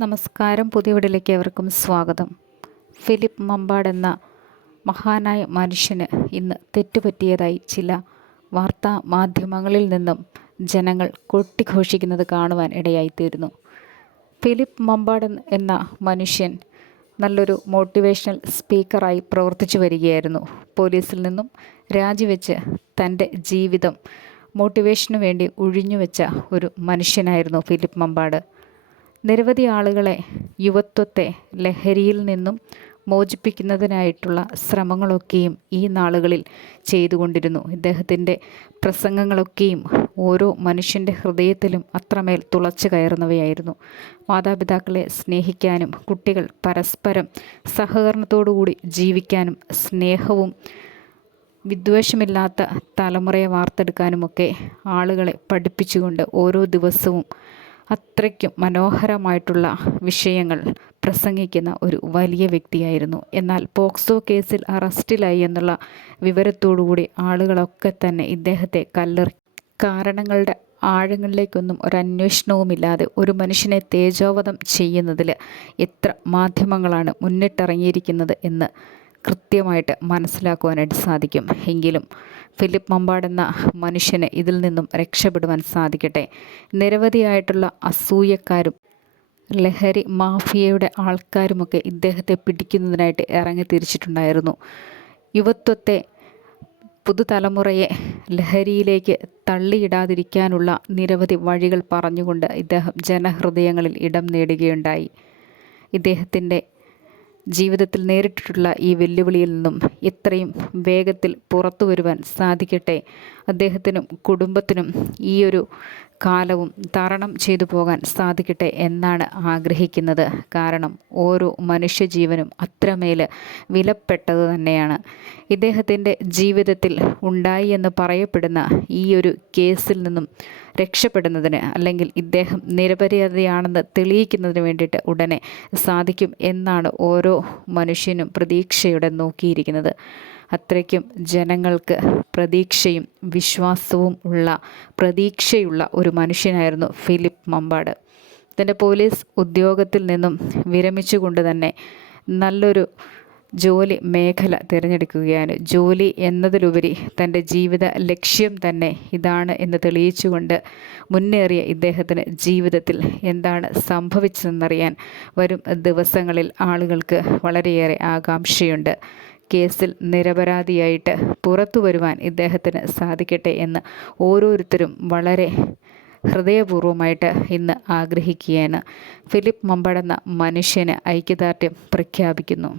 നമസ്കാരം. പുതിയ വീടിലേക്ക് ഏവർക്കും സ്വാഗതം. ഫിലിപ്പ് മമ്പാട് എന്ന മഹാനായ മനുഷ്യന് ഇന്ന് തെറ്റുപറ്റിയതായി ചില വാർത്താ മാധ്യമങ്ങളിൽ നിന്നും ജനങ്ങൾ കൊട്ടിഘോഷിക്കുന്നത് കാണുവാൻ ഇടയായിത്തീരുന്നു. ഫിലിപ്പ് മമ്പാട് എന്ന മനുഷ്യൻ നല്ലൊരു മോട്ടിവേഷണൽ സ്പീക്കറായി പ്രവർത്തിച്ചു വരികയായിരുന്നു. പോലീസിൽ നിന്നും രാജിവെച്ച് തന്റെ ജീവിതം മോട്ടിവേഷനു വേണ്ടി ഒഴിഞ്ഞുവെച്ച ഒരു മനുഷ്യനായിരുന്നു ഫിലിപ്പ് മമ്പാട്. നിരവധി ആളുകളെ യുവത്വത്തെ ലഹരിയിൽ നിന്നും മോചിപ്പിക്കുന്നതിനായിട്ടുള്ള ശ്രമങ്ങളൊക്കെയും ഈ നാളുകളിൽ ചെയ്തുകൊണ്ടിരുന്നു. ഇദ്ദേഹത്തിന്റെ പ്രസംഗങ്ങളൊക്കെയും ഓരോ മനുഷ്യന്റെ ഹൃദയത്തിലും അത്രമേൽ തുളച്ചു കയറുന്നവയായിരുന്നു. മാതാപിതാക്കളെ സ്നേഹിക്കാനും കുട്ടികൾ പരസ്പരം സഹകരണത്തോടുകൂടി ജീവിക്കാനും സ്നേഹവും വിദ്വേഷമില്ലാത്ത തലമുറയെ വാർത്തെടുക്കാനുമൊക്കെ ആളുകളെ പഠിപ്പിച്ചുകൊണ്ട് ഓരോ ദിവസവും അത്രയ്ക്കും മനോഹരമായിട്ടുള്ള വിഷയങ്ങൾ പ്രസംഗിക്കുന്ന ഒരു വലിയ വ്യക്തിയായിരുന്നു. എന്നാൽ പോക്സോ കേസിൽ അറസ്റ്റിലായി എന്നുള്ള വിവരത്തോടുകൂടി ആളുകളൊക്കെ തന്നെ ഇദ്ദേഹത്തെ കല്ലെറി കാരണങ്ങളുടെ ആഴങ്ങളിലേക്കൊന്നും ഒരു അന്വേഷണവുമില്ലാതെ ഒരു മനുഷ്യനെ തേജോവധം ചെയ്യുന്നതിൽ എത്ര മാധ്യമങ്ങളാണ് മുന്നിട്ടിറങ്ങിയിരിക്കുന്നത് എന്ന് കൃത്യമായിട്ട് മനസ്സിലാക്കുവാനായിട്ട് സാധിക്കും. എങ്കിലും ഫിലിപ്പ് മമ്പാട് എന്ന മനുഷ്യന് ഇതിൽ നിന്നും രക്ഷപ്പെടുവാൻ സാധിക്കട്ടെ. നിരവധിയായിട്ടുള്ള അസൂയക്കാരും ലഹരി മാഫിയയുടെ ആൾക്കാരുമൊക്കെ ഇദ്ദേഹത്തെ പിടിക്കുന്നതിനായിട്ട് ഇറങ്ങി തിരിച്ചിട്ടുണ്ടായിരുന്നു. യുവത്വത്തെ പുതുതലമുറയെ ലഹരിയിലേക്ക് തള്ളിയിടാതിരിക്കാനുള്ള നിരവധി വഴികൾ പറഞ്ഞുകൊണ്ട് ഇദ്ദേഹം ജനഹൃദയങ്ങളിൽ ഇടം നേടുകയുണ്ടായി. ഇദ്ദേഹത്തിന്റെ ജീവിതത്തിൽ നേരിട്ടിട്ടുള്ള ഈ വെല്ലുവിളിയിൽ നിന്നും എത്രയും വേഗത്തിൽ പുറത്തു വരുവാൻ സാധിക്കട്ടെ. അദ്ദേഹത്തിനും കുടുംബത്തിനും ഈ ഒരു കാലവും തരണം ചെയ്തു പോകാൻ സാധിക്കട്ടെ എന്നാണ് ആഗ്രഹിക്കുന്നത്. കാരണം ഓരോ മനുഷ്യജീവനും അത്രമേൽ വിലപ്പെട്ടത് തന്നെയാണ്. ഇദ്ദേഹത്തിന്റെ ജീവിതത്തിൽ ഉണ്ടായി എന്ന് പറയപ്പെടുന്ന ഈ ഒരു കേസിൽ നിന്നും രക്ഷപ്പെടുന്നതിന് അല്ലെങ്കിൽ ഇദ്ദേഹം നിരപരാധിയാണെന്ന് തെളിയിക്കുന്നതിന് വേണ്ടിയിട്ട് ഉടനെ സാധിക്കും എന്നാണ് ഓരോ മനുഷ്യനും പ്രതീക്ഷയുടെ നോക്കിയിരിക്കുന്നത്. അത്രയ്ക്കും ജനങ്ങൾക്ക് പ്രതീക്ഷയും വിശ്വാസവും ഉള്ള പ്രതീക്ഷയുള്ള ഒരു മനുഷ്യനായിരുന്നു ഫിലിപ്പ് മമ്പാട്. തന്റെ പോലീസ് ഉദ്യോഗത്തിൽ നിന്നും വിരമിച്ചുകൊണ്ട് തന്നെ നല്ലൊരു ജോലി മേഖല തിരഞ്ഞെടുക്കുകയാണ്. ജോലി എന്നതിലുപരി തന്റെ ജീവിത ലക്ഷ്യം തന്നെ ഇതാണ് എന്ന് തെളിയിച്ചുകൊണ്ട് മുന്നേറിയ ഇദ്ദേഹത്തിന് ജീവിതത്തിൽ എന്താണ് സംഭവിച്ചതെന്നറിയാൻ വരും ദിവസങ്ങളിൽ ആളുകൾക്ക് വളരെയേറെ ആകാംക്ഷയുണ്ട്. കേസിൽ നിരപരാധിയായിട്ട് പുറത്തു വരുവാൻ ഇദ്ദേഹത്തിന് സാധിക്കട്ടെ എന്ന് ഓരോരുത്തരും വളരെ ഹൃദയപൂർവമായിട്ട് ഇന്ന് ആഗ്രഹിക്കുകയാണ്. ഫിലിപ്പ് മമ്പടെന്ന മനുഷ്യന് ഐക്യദാർഢ്യം പ്രഖ്യാപിക്കുന്നു.